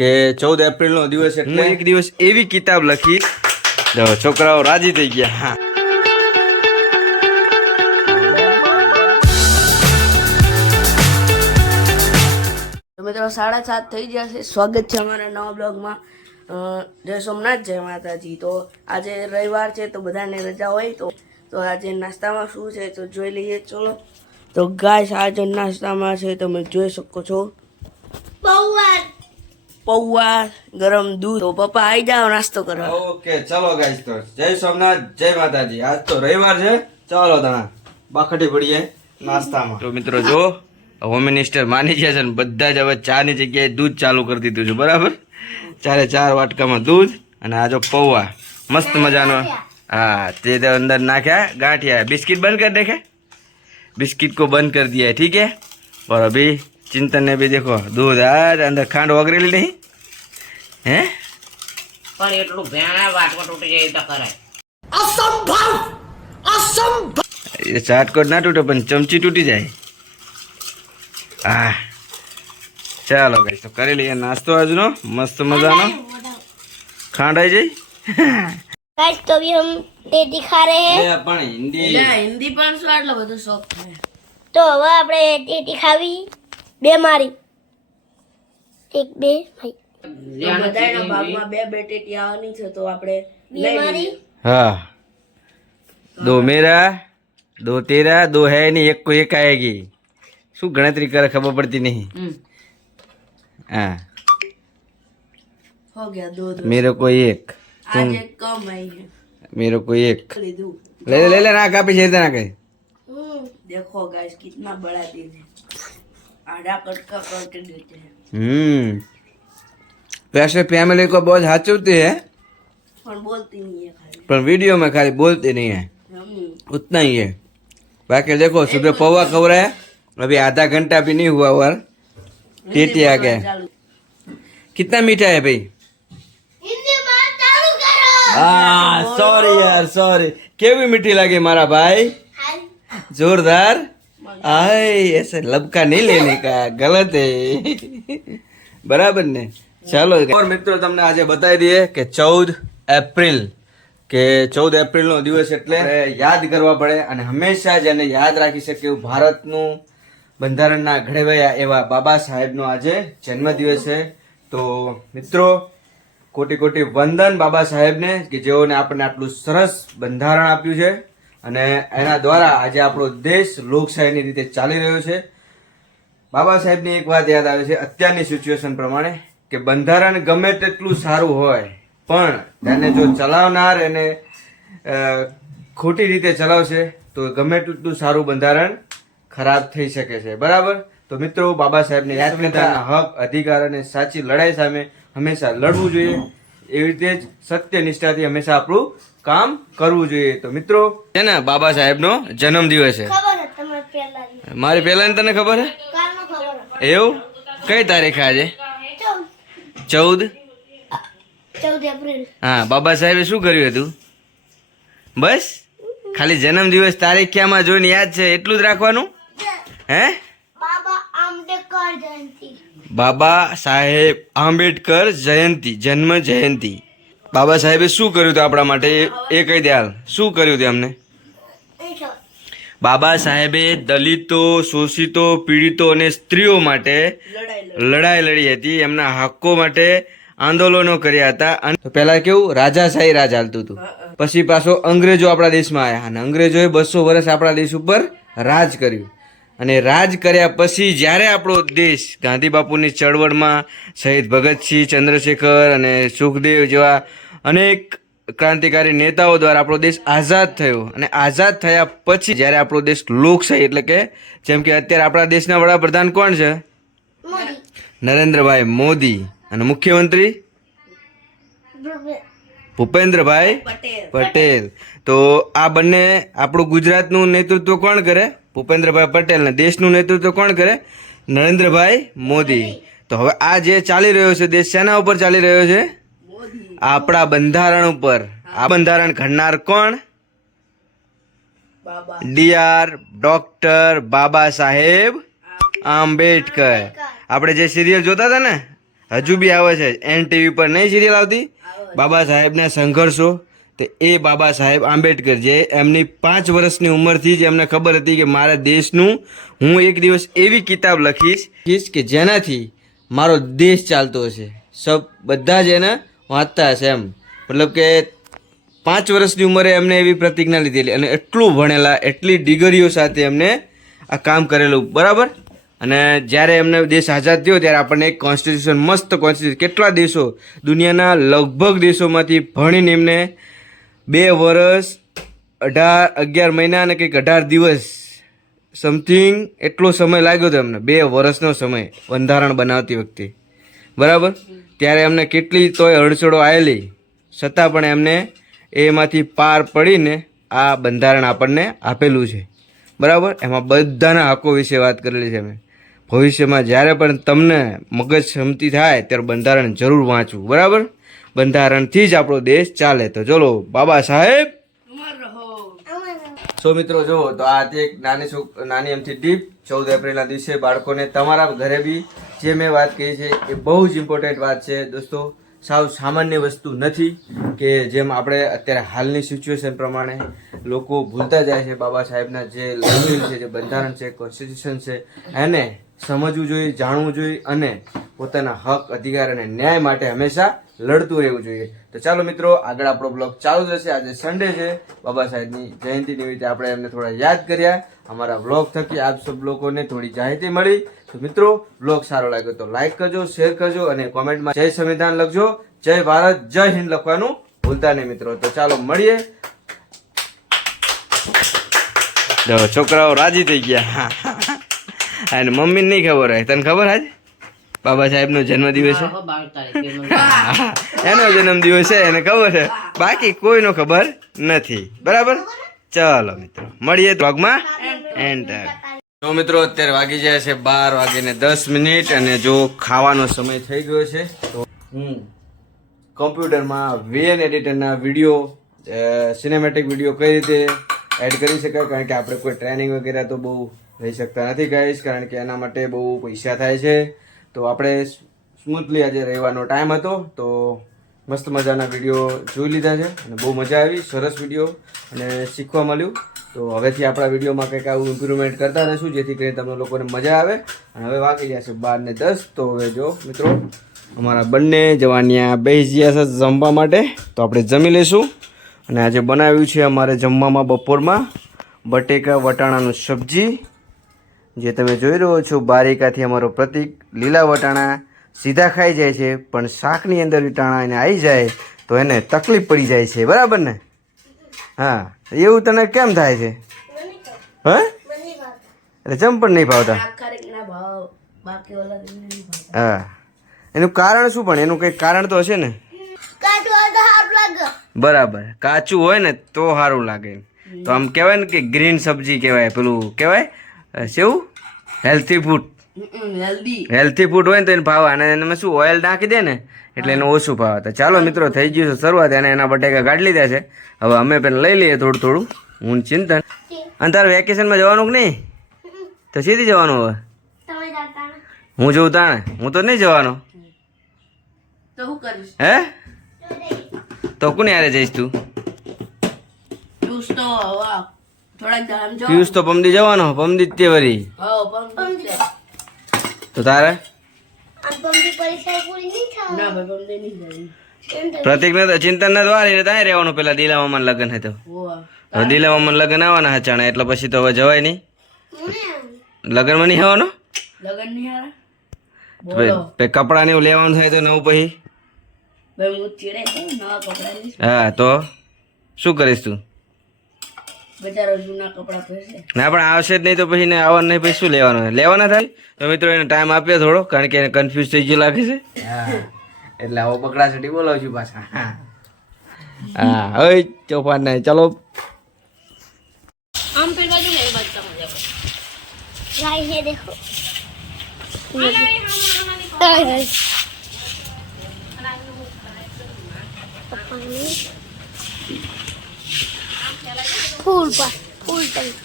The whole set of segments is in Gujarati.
કે ચૌદ એપ્રિલનો દિવસ એટલે એક દિવસ એવી કિતાબ લખી છોકરાઓ રાજી થઈ ગયા. મિત્રો સાડા સાત થઈ ગયા છે. સ્વાગત છે અમારા નવા બ્લોગમાં. જય સોમનાથ જય માતાજી. તો આજે રવિવાર છે તો બધાને રજા હોય તો તો આજે નાસ્તામાં શું છે તો જોઈ લઈએ. ચલો. તો ગાય આજે નાસ્તામાં છે તમે જોઈ શકો છો. પૌવા ગરમ દૂધ. તો પપ્પા આવી જાઓ નાસ્તો કરવા ઓકે ચલો ગાઈસ તો જય સોમનાથ જય માતાજી. આજ તો રવિવાર છે. ચાલો તણા બાખડી પડીએ નાસ્તામાં. તો મિત્રો જો હોમ મિનિસ્ટર માની ગયા છે ને બધા જ હવે ચાની જગ્યાએ દૂધ ચાલુ કરી દીધું છે બરાબર? ચારે ચાર વાટકામાં દૂધ અને આજો જો પૌવા. મસ્ત મજાનો. હા તે અંદર નાખ્યા ગાંઠિયા બિસ્કિટ બંધ કરી દેખે બિસ્કિટ કો બંધ કરી દે ઠીક હે પર અભી अभी चिंतन ने भी देखो दूध आज अंदर खांड वगैरह हैं પણ એટલું ભેણા વાટકો તૂટી જાય તો કરાય એ ચાટકોટ ના તૂટે પણ ચમચી તૂટી જાય હા ચાલો ગાઈસ તો કરી લઈએ નાસ્તો આજનો મસ્ત મજાનો ખાંડ આવી જાય गाइस तो अभी हम ये दिखा रहे हैं એ પણ હિન્દી એટલે હિન્દી પણ શું આટલો બધો શોખ થાય તો હવે આપણે તે દિખાવી બે મારી એક બે ભાઈ તો બધાના ભાગમાં બે બે ટેટી છે તો આપણે લઈ હા દો મેરા દો તેરા દો હે ને એક કો એક આયેગી શું ગણતરી કરે ખબર પડતી નહીં હા हो गया दो दो मेरे को एक आज एक कम आई है मेरे को एक ले ले ले ले ना का पीछे देना कहीं देखो गाइस कितना बड़ा दिन है आधा कटका काट देते हैं हम्म वैसे फैमिली को बहुत हचूती है पर बोलती नहीं है खाली। पर वीडियो में खाली बोलती नहीं है। उतना ही है। बाकी देखो सुबह पौवा खो रहा है अभी आधा घंटा भी नहीं हुआ और टेटी आ गया कितना मीठा है भाई? सॉरी हाँ, यार सॉरी केवी मीठी लगी मारा भाई? जोरदार? आए ऐसे लबका नहीं लेने का गलत है। बराबर ने। ચાલો મિત્રો તમને આજે બતાવી દઈએ કે ચૌદ એપ્રિલ કે ચૌદ એપ્રિલનો દિવસ એટલે યાદ કરવા પડે અને હંમેશા જેને યાદ રાખી શકે એવું ભારતનું બંધારણના ઘડવૈયા એવા બાબા સાહેબનો આજે જન્મદિવસ છે. તો મિત્રો કોટી કોટી વંદન બાબા સાહેબને કે જેઓને આપણને આટલું સરસ બંધારણ આપ્યું છે અને એના દ્વારા આજે આપણો દેશ લોકશાહીની રીતે ચાલી રહ્યો છે. બાબા સાહેબની એક વાત યાદ આવે છે અત્યારની સિચ્યુએશન પ્રમાણે. કે બંધારણ ગમે તેટલું સારું હોય પણ તેને જો ચલાવનાર એને ખોટી રીતે ચલાવશે તો ગમે તેટલું સારું બંધારણ ખરાબ થઈ શકે છે. બરાબર? તો મિત્રો બાબા સાહેબને સંવિધાનના હક અધિકાર અને સાચી લડાઈ સામે હંમેશા લડવું જોઈએ. એવી રીતે જ સત્ય નિષ્ઠાથી હંમેશા આપણું કામ કરવું જોઈએ. તો મિત્રો છે ને બાબા સાહેબનો જન્મ દિવસ છે. ખબર છે તમને પહેલા દી. મારી પહેલા તને ખબર છે? કાલનો ખબર છે. એવું? કઈ તારીખ આજે? ચૌદ? ચૌદ એપ્રિલ. હા બાબા સાહેબે શું કર્યું હતું? બસ? ખાલી જન્મદિવસ તારીખ ક્યાંમાં જોઈને યાદ છે? એટલું જ રાખવાનું? હે? બાબા આંબેડકર જયંતિ. બાબા સાહેબ આંબેડકર જયંતિ જન્મ જયંતિ. બાબા સાહેબે શું કર્યું હતું આપણા માટે? એ- કહી દે હાલ શું કર્યું હતું એમને? છો. બાબા સાહેબે દલિતો શોષિતો પીડિતો અને સ્ત્રીઓ માટે લડાઈ લડી. હતી. એમના હક્કો માટે આંદોલનો કર્યા હતા. અને પહેલા કેવું? રાજાશાહી રાજ ચાલતું હતું. પછી પાછો અંગ્રેજો આપણા દેશમાં આવ્યા. અને અંગ્રેજોએ બસો વર્ષ આપણા દેશ ઉપર રાજ કર્યું. અને રાજ કર્યા પછી જ્યારે આપણો દેશ ગાંધી બાપુની ચળવળમાં શહીદ ભગતસિંહ ચંદ્રશેખર અને સુખદેવ જેવા અનેક ક્રાંતિકારી નેતાઓ દ્વારા આપણો દેશ આઝાદ થયો. અને આઝાદ થયા પછી જ્યારે આપણો દેશ લોકશાહી એટલે કે જેમ કે અત્યારે આપણા દેશના વડાપ્રધાન કોણ છે? નરેન્દ્રભાઈ મોદી. અને મુખ્યમંત્રી? ભૂપેન્દ્રભાઈ પટેલ. પટેલ. તો આ બંને આપણું ગુજરાતનું નેતૃત્વ કોણ કરે? ભૂપેન્દ્રભાઈ પટેલ ને દેશનું નેતૃત્વ કોણ કરે? નરેન્દ્રભાઈ મોદી. તો હવે આ જે ચાલી રહ્યો છે દેશ શેના ઉપર ચાલી રહ્યો છે? આપણા બંધારણ ઉપર. આ બંધારણ ઘડનાર કોણ? DR doctor Baba Saheb Ambedkar. આપણે જે સિરિયલ જોતા હતા ને હજુ બી આવે છે. એન ટીવી પર નહીં સિરિયલ આવતી? બાબા સાહેબના સંઘર્ષો. તો એ બાબા સાહેબ આંબેડકર જે એમની પાંચ વર્ષની ઉંમરથી જ એમને ખબર હતી કે મારા દેશનું હું એક દિવસ એવી કિતાબ લખીશ કે જેનાથી મારો દેશ ચાલતો હશે. સબ બધા જ એને વાંચતા હશે એમ. મતલબ કે પાંચ વર્ષની ઉંમરે એમને એવી પ્રતિજ્ઞા લીધેલી અને એટલું ભણેલા, એટલી ડિગ્રીઓ સાથે એમને આ કામ કરેલું. બરાબર? અને જ્યારે એમને દેશ આઝાદ થયો ત્યારે આપણને એક કોન્સ્ટિટ્યુશન મસ્ત કોન્સ્ટિટ્યુશન કેટલા દેશો? દુનિયાના લગભગ દેશોમાંથી ભણીને એમને બે વર્ષ અઢાર, અગિયાર મહિના અને કંઈક અઢાર દિવસ સમથિંગ એટલો સમય લાગ્યો હતો એમને. બે વર્ષનો સમય, બંધારણ બનાવતી વખતે. બરાબર? ત્યારે એમને કેટલી તોય અડચણો આવેલી છતાં પણ એમને એમાંથી પાર પડીને આ બંધારણ આપણને આપેલું છે. બરાબર? એમાં બધાના હકો વિશે વાત કરેલી છે મેં ભવિષ્યમાં જ્યારે પણ તમને મગજ ક્ષમતી થાય ત્યારે બંધારણ જરૂર વાંચવું. બરાબર? બંધારણથી જ આપણો દેશ ચાલે. તો ચલો બાબા સાહેબ. સો મિત્રો જુઓ તો આ હતી એક નાની છોક નાની એમથી ડીપ. ચૌદ એપ્રિલના દિવસે બાળકોને તમારા ઘરે બી જે મેં વાત કહી છે, એ બહુ જ ઇમ્પોર્ટન્ટ વાત છે. દોસ્તો, સાવ સામાન્ય વસ્તુ નથી કે જેમ આપણે અત્યારે હાલની સિચ્યુએશન પ્રમાણે લોકો ભૂલતા જાય છે બાબા સાહેબના જે લર્નિંગ છે, જે બંધારણ છે કોન્સ્ટિટ્યુશન છે, એને સમજવું જોઈએ, જાણવું જોઈએ અને પોતાના હક, અધિકાર અને ન્યાય માટે હંમેશા લડતું રહેવું જોઈએ. તો ચાલો મિત્રો, આગળ આપણો બ્લોગ ચાલુ જ રહેશે. આજે સન્ડે છે. બાબા સાહેબની જયંતિ નિમિત્તે આપણે એમને થોડા યાદ કર્યા. અમારા બ્લોગ થકી આપ સબ લોકોને થોડી જાહેરાત મળી. મિત્રો બ્લોગ સારો લાગ્યો તો લાઈક કરજો શેર કરજો અને કોમેન્ટમાં જય સંવિધાન લખજો. જય ભારત જય હિન્દ લખવાનું ભૂલતા નહીં મિત્રો. તો ચાલો મળીએ. છોકરાઓ રાજી થઈ ગયા. અને મમ્મીને નહીં ખબર હોય. તને ખબર આજ બાબા સાહેબનો જન્મદિવસ છે. આખો બાર તારીખે એનો જન્મદિવસ છે એને ખબર છે. બાકી કોઈનો ખબર નથી. બરાબર? ચાલો મિત્રો મળીએ વ્લોગમાં એન્ટર તો મિત્રો, અત્યારે વાગી જાય છે બાર વાગીને દસ મિનિટ અને જો ખાવાનો સમય થઈ ગયો છે, તો હું કોમ્પ્યુટરમાં વીએન એડિટરના વીડિયો સિનેમેટિક વીડિયો કઈ રીતે એડ કરી શકાય? કારણ કે આપણે કોઈ ટ્રેનિંગ વગેરે તો બહુ લઈ શકતા નથી ગાઈશ કારણ કે એના માટે બહુ પૈસા થાય છે. તો આપણે સ્મૂથલી આજે રહેવાનો ટાઈમ હતો, તો મસ્ત મજાના વીડિયો જોઈ લીધા છે અને બહુ મજા આવી, સરસ વીડિયો અને શીખવા મળ્યું. તો હવેથી આપણા વિડીયોમાં કંઈક આવું ઇમ્પ્રુવમેન્ટ કરતા રહીશું, જેથી કરીને તમને લોકોને મજા આવે. અને હવે વાગી છે બાર ને દસ, તો હવે જો મિત્રો, અમારા બંને જવાનિયા બેસી ગયા છે જમવા માટે, તો આપણે જમી લઈશું. અને આજે બનાવ્યું છે અમારે જમવામાં બપોરમાં બટેકા વટાણાનું સબ્જી. જે તમે જોઈ રહ્યો છો, બારીકાથી અમારો પ્રતિક લીલા વટાણા સીધા ખાઈ જાય છે, પણ શાકની અંદર વટાણા એને આવી જાય, તો એને તકલીફ પડી જાય છે. બરાબર ને? હા એવું તને કેમ થાય છે? હા? એટલે જમ પણ નહીં ભાવતા? હા. એનું કારણ શું પણ? એનું કંઈક કારણ તો હશે ને? બરાબર. કાચું હોય ને તો સારું લાગે તો આમ કહેવાય ને કે ગ્રીન સબ્જી કહેવાય પેલું કહેવાય? અ, શેવું healthy food healthy healthy food હોય ને તો એને ભાવ. અને એમાં શું ઓઇલ નાખી દે ને એટલે એને ઓછું ભાવ હતા. ચાલો મિત્રો થઈ ગયું છે શરૂઆત. એને એના બટેકા કાઢી લીધા છે. હવે અમે પણ લઈ લઈએ થોડું થોડું. હું ચિંતન. અને તારે વેકેશનમાં જવાનું કે નહીં? તો સીધી જવાનું હવે. હું જઉં તાણે. હું તો નહીં જવાનો. હે તો કોને યારે જઈશ તું? પિયુષ તો પમદી જવાનો. પમદી તે વરી તો તારે? ના ભાઈ પંદે પ્રતિકને તો ચિંતન ને દ્વારી ને ત્યાં રહેવાનું પેલા દિલા લગ્ન હતો હોવા. હવે દિલા લગ્ન આવવાના હચાણા એટલે પછી તો હવે જવાય નહીં. લગ્નમાં નહીં આવવાનું? લગ્ન નહીં કપડાં ને એવું લેવાનું થાય તો નવું પછી? ભાઈ હું ચીડે તો નવા કપડા લઈશ. હા તો શું કરીશ તું? ના પણ આવશે જ નહીં તો પછી ને આવવાનું નહીં પછી શું લેવાનું? લેવાના થાય? તો મિત્રો એને ટાઈમ આપ્યો થોડો કારણ કે એને કન્ફ્યુઝ થઈ ગયો લાગે છે. એટલે આવો બકડા સુધી બોલાવું છું પાછા. હા. હવે ચોપાટ નહીં ચલો. આમ પહેરવા જોઈએ એ બાજુ ભાઈ હે દેખો પપ્પા ફૂલ પર ફૂલ ટાઈમ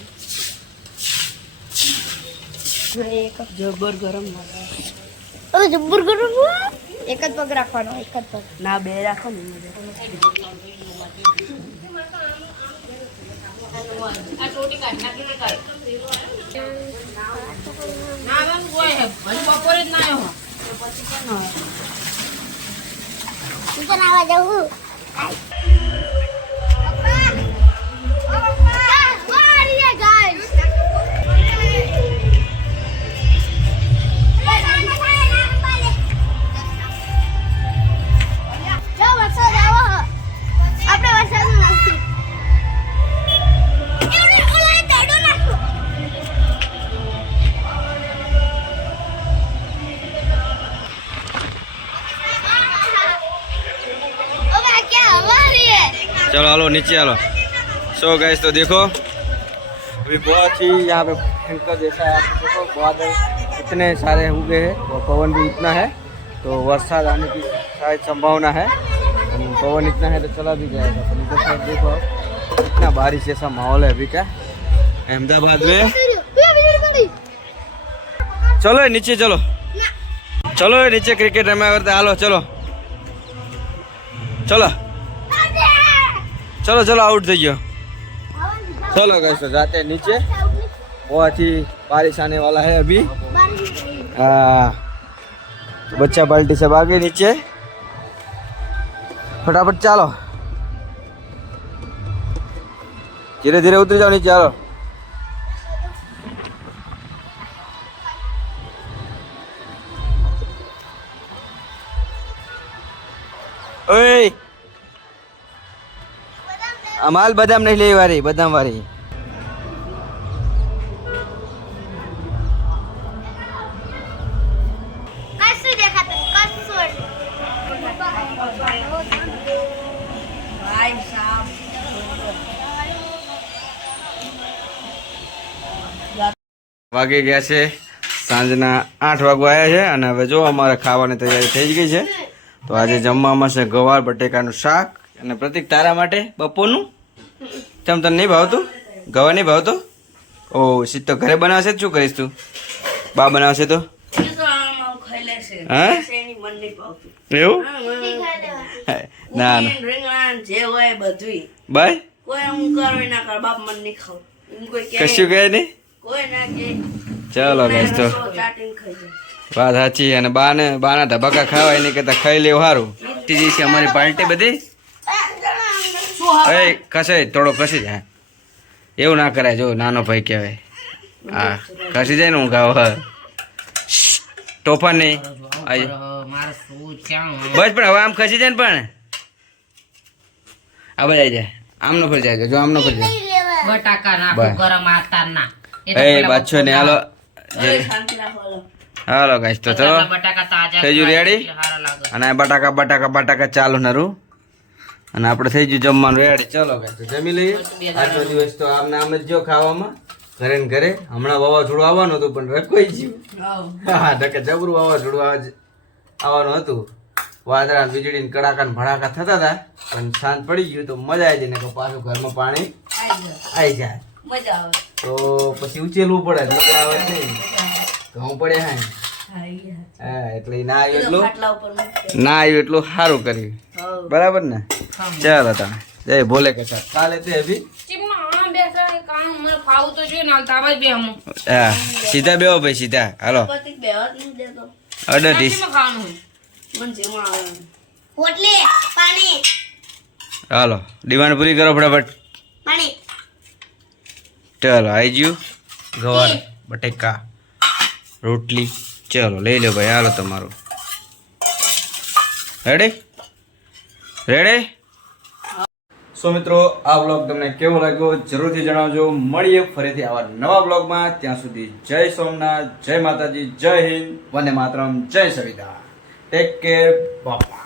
ગરમ હવે જબર ગરમ એક જ પગ રાખવાનો એક જ પગ. ના બે રાખો બપોરે જ ના આવ્યો હું પણ આવવા જવું આપણે હાલો નીચે ઓલા सो so गैस तो देखो, अभी बहुत ही यहाँ पे भयंकर जैसा है। तो देखो, बादल इतने सारे हो गए हैं और पवन भी इतना है। तो वर्षा जाने की शायद संभावना है। तो पवन इतना है तो चला भी जाएगा। तो इधर देखो, इतना बारिश जैसा माहौल है अभी का। अहमदाबाद में। चलो नीचे, चलो। चलो नीचे क्रिकेट में करते आलो, चलो। चलो। चलो चलो, आउट जाइए चलो गैस तो जाते हैं नीचे। बहुत ही बारिश आने वाला है अभी। हाँ बच्चा बाल्टी से भागे नीचे। फटाफट चलो। धीरे धीरे उतर जाओ नीचे, चलो। ओए! અમાલ બદામ નહીં લેવી વારી બદામ વારી. સાહેબ વાગી ગયા છે સાંજના આઠ વાગવા આવ્યા છે અને હવે જો અમારે ખાવાની તૈયારી થઈ ગઈ છે તો આજે જમવામાં છે ગવાર બટેકાનું શાક અને પ્રતિક તારા માટે બપોરનું? તેમ તને નહીં ભાવતું? ગવા નહીં ભાવતું? ઓ સીધ તો ઘરે બનાવશે શું કરીશ તું? બા બનાવશે તો? એવું. ના બાય કશું કહે નહીં? ચાલો ગાઈસ તો. વાત સાચી અને બાને, બાના ધબકા ખાવા નહીં કરતા ખાઈ લેવું સારું. છે અમારી પાર્ટી બધી. એ કસે થોડો કસી જાય. એવું ના કરાય જો નાનો ભાઈ કહેવાય. હા કસી જાય ને હું ગાવ તોફાન નહીં. બસ પણ હવે આમ ખસી જાય ને પણ. આ બધા જાય. આમનો ફરી જાય જો આમનો ફરી જાય. એ બાછો એ ને હાલો. હાલો. હાલો ગાઈસ તો ચલો. બટાકા બટાકા તાજા થઈ લાગે. અને બટાકા બટાકા બટાકા ચાલુ નરું અને આપણે થઈ ગયું જમવાનું. રેડી ચલો ભાઈ તો જમી લઈએ. આટલો દિવસ તો આમને આમ જ જો ખાવામાં. ઘરે ને ઘરે. હમણાં વાવાઝોડું આવવાનું હતું પણ રખવાઈ ગયું. હા નકે જબરું વાવાઝોડું આવા આવવાનું હતું. વાદળા વીજળી ને કડાકા ભડાકા થતા હતા પણ શાંત પડી ગયું તો મજા આવી જાય ને પાછું ઘરમાં પાણી આવી જાય. જાય મજા આવે. તો પછી ઉચેલવું પડે મજા આવે છે. નહીં ઘઉં પડે હા હા એટલે ના આવ્યું એટલું. ના આવ્યું એટલું સારું કર્યું. બરાબર ને? ચાલો તમે. જય ભોલે કે સાથ કાલે તે અભી ચીમનો આ બેસે કામ મને ફાવું તો જોઈએ ને હાલ તાવા બે હમું. હા સીધા બેહો ભાઈ સીધા. હાલો. પાણી હાલો. ડિમાન્ડ પૂરી કરો ફટાફટ. પાણી. ચાલો આવી ગયું. ગવાર બટેકા રોટલી. ચાલો લઈ લો ભાઈ. હાલો તમારું. રેડી રેડી સો મિત્રો, આ બ્લોગ તમને કેવો લાગ્યો જરૂરથી જણાવજો. મળીએ ફરીથી આવા નવા બ્લોગમાં ત્યાં સુધી જય સોમનાથ, જય માતાજી, જય હિન્દ, વંદે માતરમ, જય સવિતા. ટેક કેર બાપા.